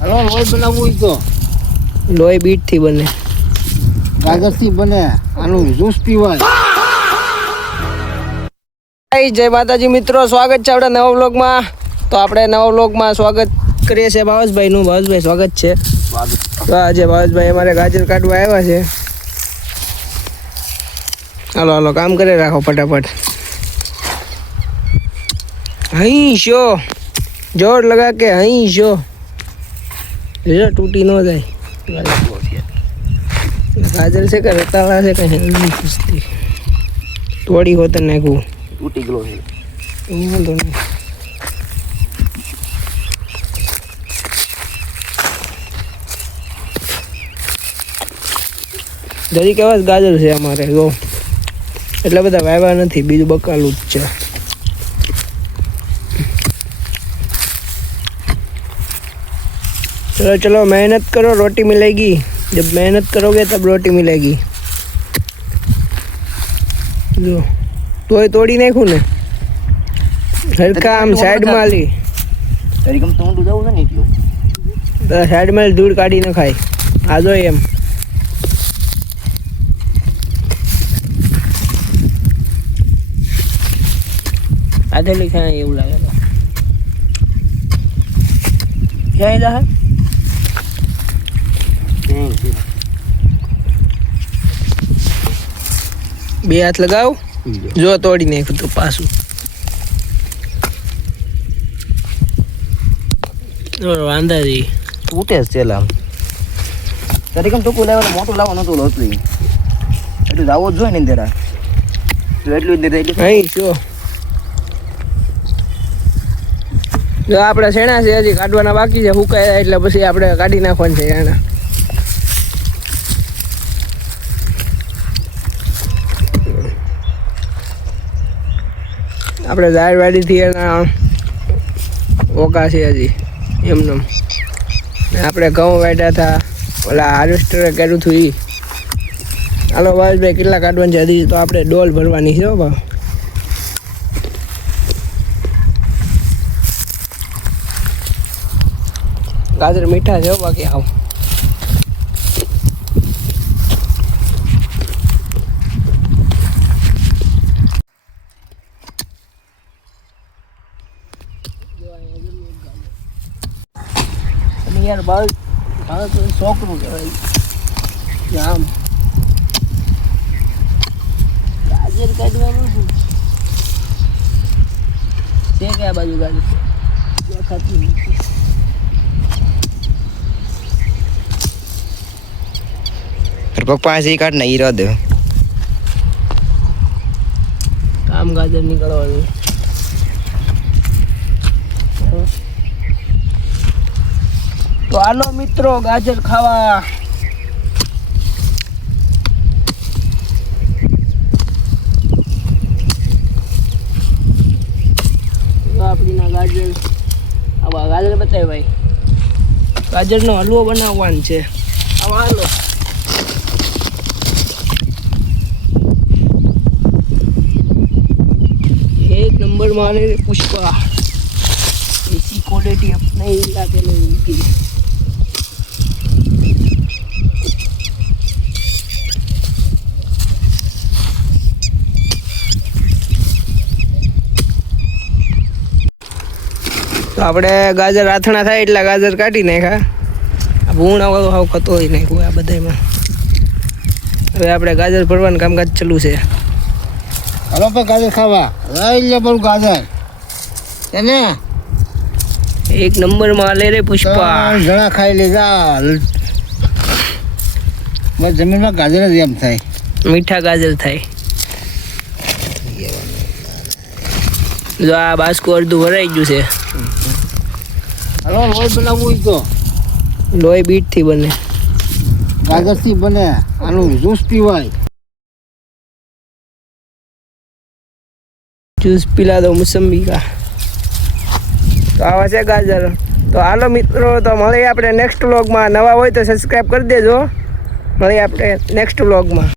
Hello લોહી બનાવવું હોય તો લોહી બીટથી બને, ગાજરથી બને, આનું જ્યુસ પીવાય. જય માતાજી મિત્રો, સ્વાગત છે આપણે નવા વ્લોગમાં. તો આપણે નવા વ્લોગમાં સ્વાગત કરીએ છીએ ભાવેશભાઈનું. ભાવેશભાઈ સ્વાગત છે. તો આજે ભાવેશભાઈ અમારે ગાજર કાઢવા આવ્યા છે. હાલો હાલો કામ કરી રાખો ફટાફટ. અહીં શો જોર લગા કે અહીં શો તૂટી ન જાય. ગાજર છે કે રતાળા છે કે હેલ્દી ખુશતી તોડી હોત નાખવું તૂટી ગયો છે. વાંધો નહીં. જરી કેવા ગાજર છે અમારે જો, એટલે બધા વાવ્યા નથી, બીજું બકાલું જ છે. चलो चलो मेहनत करो, रोटी मिलेगी. जब मेहनत करोगे तब रोटी मिलेगी. जो तो तोड़ी नाखूँ ने हल्का आम साइड में ली તરીકમ તો ઊંડું જવું છે ને એટલું साइड में दूर काढ़ी न खाई आ जो एम आधे लिखा है એવું લાગે તો ક્યાં જા બે હાથ લગાવ જો તોડી નાખ્યું તો પાછું વાંધાજી તૂટે જ ચેલા તરીકમ ટૂંકું લાવવાનું મોટું લાવવાનું નતું હતું એટલું જ આવો જ જોઈએ ને જરા એટલું જ નહીં અહીં શું જો આપણે શેણા છે હજી કાઢવાના બાકી છે, સુકાય એટલે પછી આપણે કાઢી નાખવાનું છે એના. આપણે ઝાડવાડીથી એના ઓકા છે હજી એમને. આપણે ઘઉં વાઢ્યા હતા, ઓલા હાર્વેસ્ટરે કર્યું હતું એ. હાલો ભાઈ કેટલા કાઢવાનું છે હજી? તો આપણે ડોલ ભરવાની છે બા. ગાજર મીઠા છે બાકી આવ યાર બાળ તો છોકરું કહેવાય આમ ગાજર કાઢવાનું છે કે આ બાજુ ગાજર ખાતી નથી. પપ્પા છે કાઢ ને હીરો દે કામ ગાજર નીકળવાનું. તો હાલો મિત્રો ગાજર ખાવા. આપણીના ગાજર આવા ગાજર બતાવે ભાઈ. ગાજરનો હલવો બનાવવાનો છે. આવા હાલો एक नंबर मारे पुष्पा, ऐसी क्वालिटी अपने इलाके में मिलती है. તો આપણે ગાજર આથણા થાય એટલે ગાજર કાઢી નાખ્યા. ભૂણા વાળો હાવ ખતો હોય નાખ્યું આ બધામાં. હવે આપણે ગાજર ભરવાનું કામકાજ ચાલુ છે. હલો પણ ગાજર ખાવા લઈ લે બરું ગાજર એને એક નંબર માં લે રે પુષ્પા. ઘણા ખાઈ લેજા બસ જમીનમાં ગાજર જ એમ થાય, મીઠા ગાજર થાય. જો આ બાસ્કુ અડધું ભરાઈ ગયું છે. હલો લોહી બનાવવું હોય તો લોહી બીટથી બને, ગાજરથી બને, આનું જ્યુસ પીવાય. जूस पिला दो मौसम्बी का. તો આવા છે ગાજર. તો હાલો મિત્રો, તો મળીએ આપણે નેક્સ્ટ વ્લોગમાં. નવા હોય તો સબસ્ક્રાઈબ કરી દેજો. મળીએ આપણે નેક્સ્ટ વ્લોગમાં.